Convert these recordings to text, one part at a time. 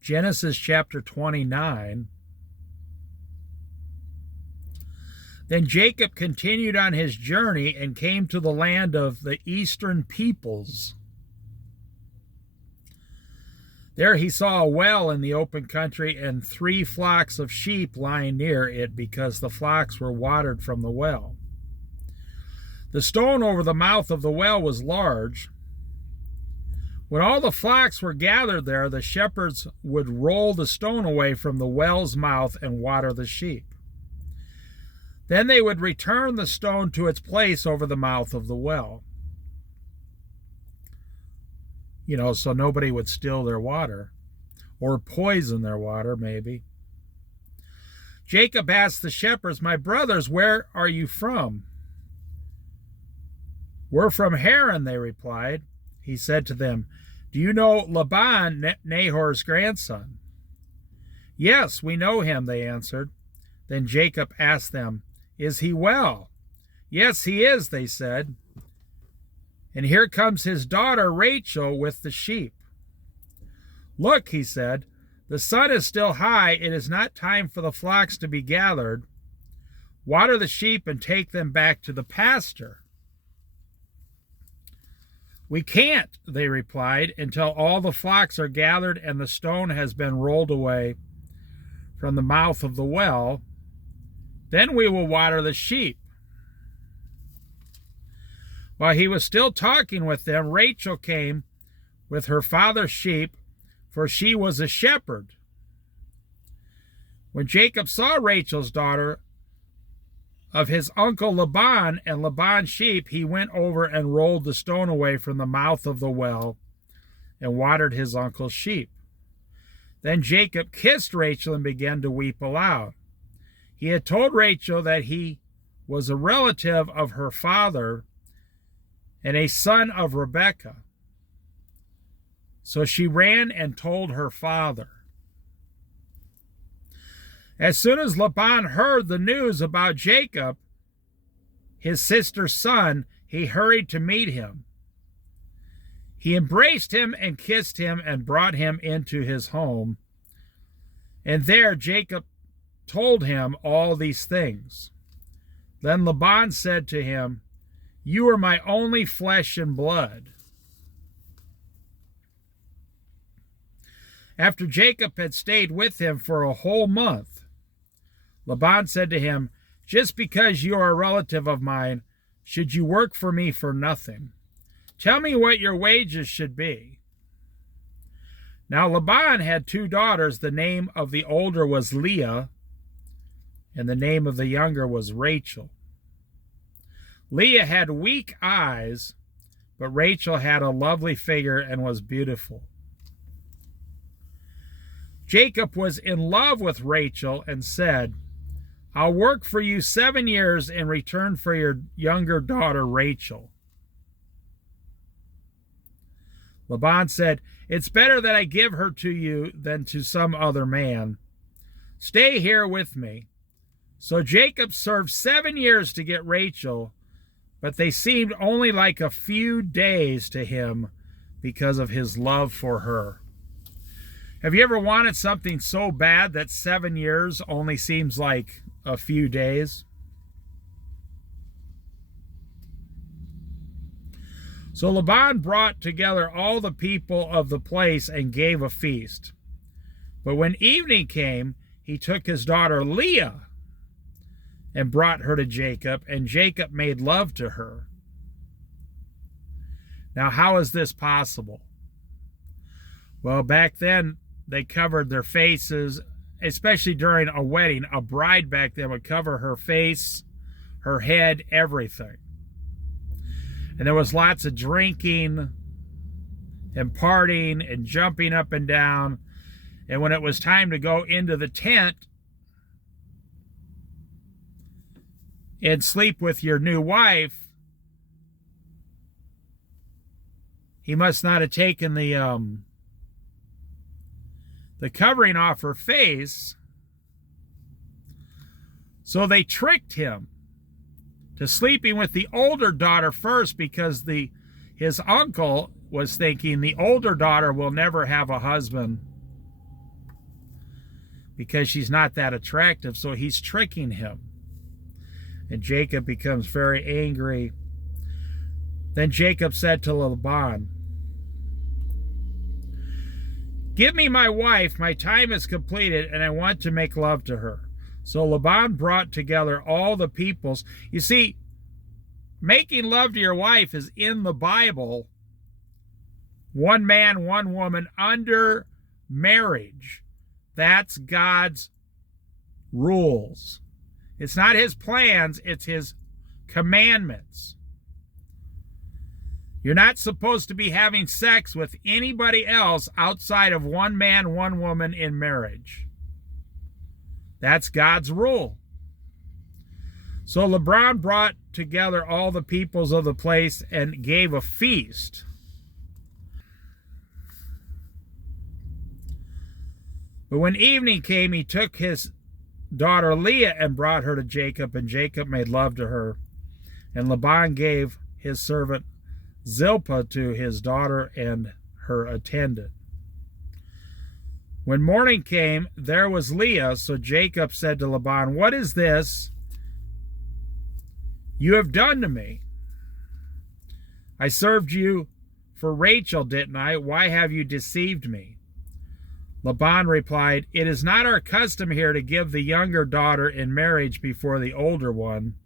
Genesis chapter 29. Then Jacob continued on his journey and came to the land of the eastern peoples. There he saw a well in the open country and 3 flocks of sheep lying near it, because the flocks were watered from the well. The stone over the mouth of the well was large. When all the flocks were gathered there, the shepherds would roll the stone away from the well's mouth and water the sheep. Then they would return the stone to its place over the mouth of the well. So nobody would steal their water or poison their water, maybe. Jacob asked the shepherds, "My brothers, where are you from?" "We're from Haran," they replied. He said to them, "Do you know Laban, Nahor's grandson?" "Yes, we know him," they answered. Then Jacob asked them, "Is he well?" "Yes, he is," they said. "And here comes his daughter Rachel with the sheep." "Look," he said, "the sun is still high. It is not time for the flocks to be gathered. Water the sheep and take them back to the pasture." "We can't," they replied, "until all the flocks are gathered and the stone has been rolled away from the mouth of the well. Then we will water the sheep." While he was still talking with them, Rachel came with her father's sheep, for she was a shepherd. When Jacob saw Rachel's daughter of his uncle Laban and Laban's sheep, he went over and rolled the stone away from the mouth of the well and watered his uncle's sheep. Then Jacob kissed Rachel and began to weep aloud. He had told Rachel that he was a relative of her father and a son of Rebekah. So she ran and told her father. As soon as Laban heard the news about Jacob, his sister's son, he hurried to meet him. He embraced him and kissed him and brought him into his home. And there Jacob told him all these things. Then Laban said to him, "You are my only flesh and blood." After Jacob had stayed with him for a whole month, Laban said to him, "Just because you are a relative of mine, should you work for me for nothing? Tell me what your wages should be." Now Laban had 2 daughters. The name of the older was Leah, and the name of the younger was Rachel. Leah had weak eyes, but Rachel had a lovely figure and was beautiful. Jacob was in love with Rachel and said, "I'll work for you 7 years in return for your younger daughter Rachel." Laban said, "It's better that I give her to you than to some other man. Stay here with me." So Jacob served 7 years to get Rachel, but they seemed only like a few days to him because of his love for her. Have you ever wanted something so bad that 7 years only seems like a few days? So Laban brought together all the people of the place and gave a feast. But when evening came, he took his daughter Leah and brought her to Jacob, and Jacob made love to her. Now, how is this possible? Well, back then, they covered their faces, especially during a wedding. A bride back then would cover her face, her head, everything. And there was lots of drinking and partying and jumping up and down. And when it was time to go into the tent and sleep with your new wife, he must not have taken the covering off her face. So they tricked him to sleeping with the older daughter first, because his uncle was thinking the older daughter will never have a husband because she's not that attractive. So he's tricking him. And Jacob becomes very angry. Then Jacob said to Laban, "Give me my wife, my time is completed, and I want to make love to her." So Laban brought together all the peoples. You see, making love to your wife is in the Bible. One man, one woman under marriage. That's God's rules. It's not his plans, it's his commandments. You're not supposed to be having sex with anybody else outside of one man, one woman in marriage. That's God's rule. So Laban brought together all the peoples of the place and gave a feast. But when evening came, he took his daughter Leah and brought her to Jacob, and Jacob made love to her. And Laban gave his servant Zilpah to his daughter and her attendant. When morning came, there was Leah. So Jacob said to Laban, "What is this you have done to me? I served you for Rachel, didn't I? Why have you deceived me?" Laban replied, "It is not our custom here to give the younger daughter in marriage before the older one.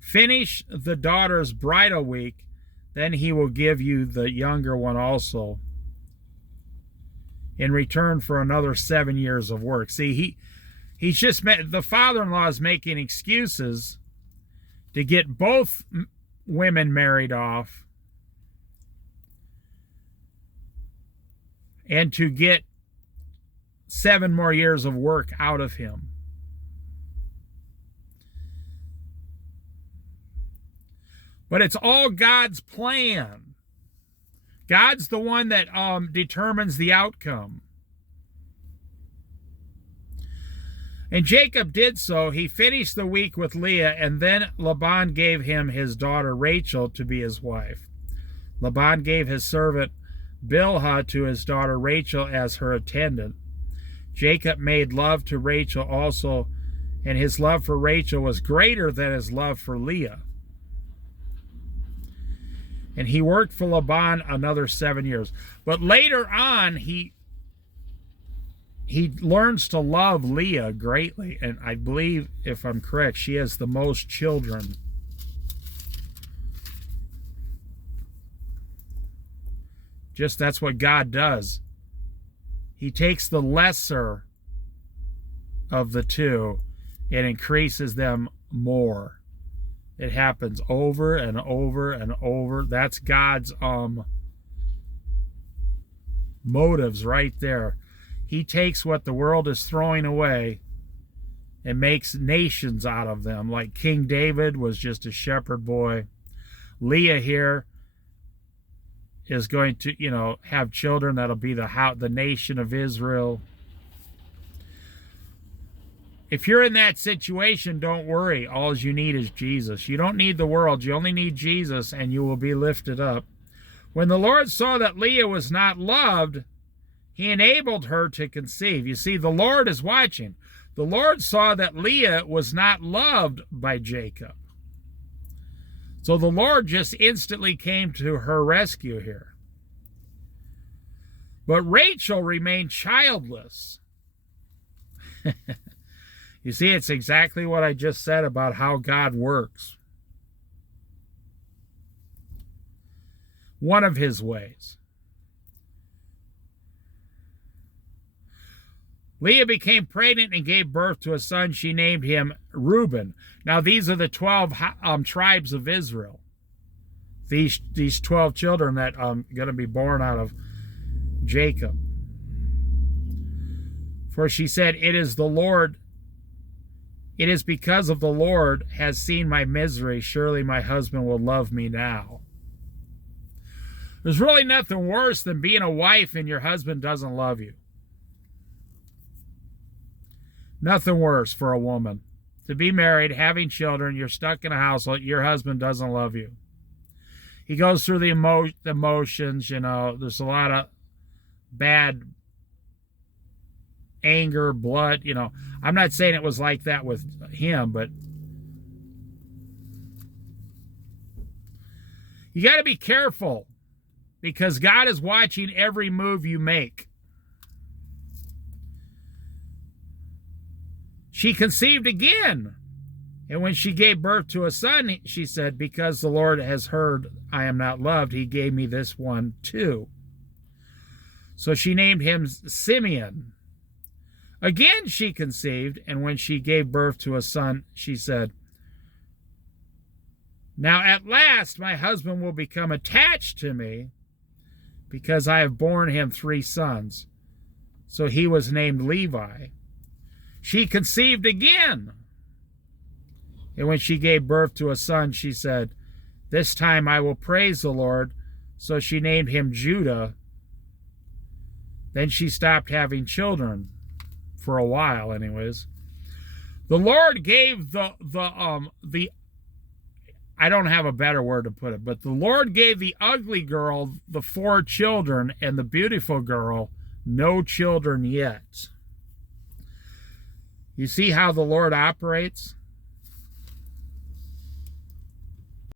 Finish the daughter's bridal week, then he will give you the younger one also, in return for another 7 years of work." See, the father-in-law is making excuses to get both women married off and to get 7 more years of work out of him. But it's all God's plan. God's the one that determines the outcome. And Jacob did so. He finished the week with Leah, and then Laban gave him his daughter Rachel to be his wife. Laban gave his servant Bilhah to his daughter Rachel as her attendant. Jacob made love to Rachel also, and his love for Rachel was greater than his love for Leah. And he worked for Laban another 7 years. But later on, he learns to love Leah greatly. And I believe, if I'm correct, she has the most children. Just that's what God does. He takes the lesser of the two and increases them more. It happens over and over and over. That's God's motives right there. He takes what the world is throwing away and makes nations out of them. Like King David was just a shepherd boy. Leah here is going to, have children that'll be the nation of Israel. If you're in that situation, don't worry. All you need is Jesus. You don't need the world. You only need Jesus, and you will be lifted up. When the Lord saw that Leah was not loved, he enabled her to conceive. You see, the Lord is watching. The Lord saw that Leah was not loved by Jacob. So the Lord just instantly came to her rescue here. But Rachel remained childless. You see, it's exactly what I just said about how God works. One of his ways. Leah became pregnant and gave birth to a son. She named him Reuben. Now, these are the 12 tribes of Israel. These 12 children that are going to be born out of Jacob. For she said, "It is because of the Lord has seen my misery. Surely my husband will love me now." There's really nothing worse than being a wife and your husband doesn't love you. Nothing worse for a woman. To be married, having children, you're stuck in a household, your husband doesn't love you. He goes through the emotions, there's a lot of bad anger, blood. I'm not saying it was like that with him, but you got to be careful because God is watching every move you make. She conceived again. And when she gave birth to a son, she said, because the Lord has heard I am not loved, he gave me this one too. So she named him Simeon. Again she conceived, and when she gave birth to a son, she said, now at last my husband will become attached to me, because I have borne him 3 sons. So he was named Levi. She conceived again. And when she gave birth to a son, she said, this time I will praise the Lord. So she named him Judah. Then she stopped having children for a while anyways. The Lord gave the I don't have a better word to put it, but the Lord gave the ugly girl the 4 children and the beautiful girl no children yet. You see how the Lord operates?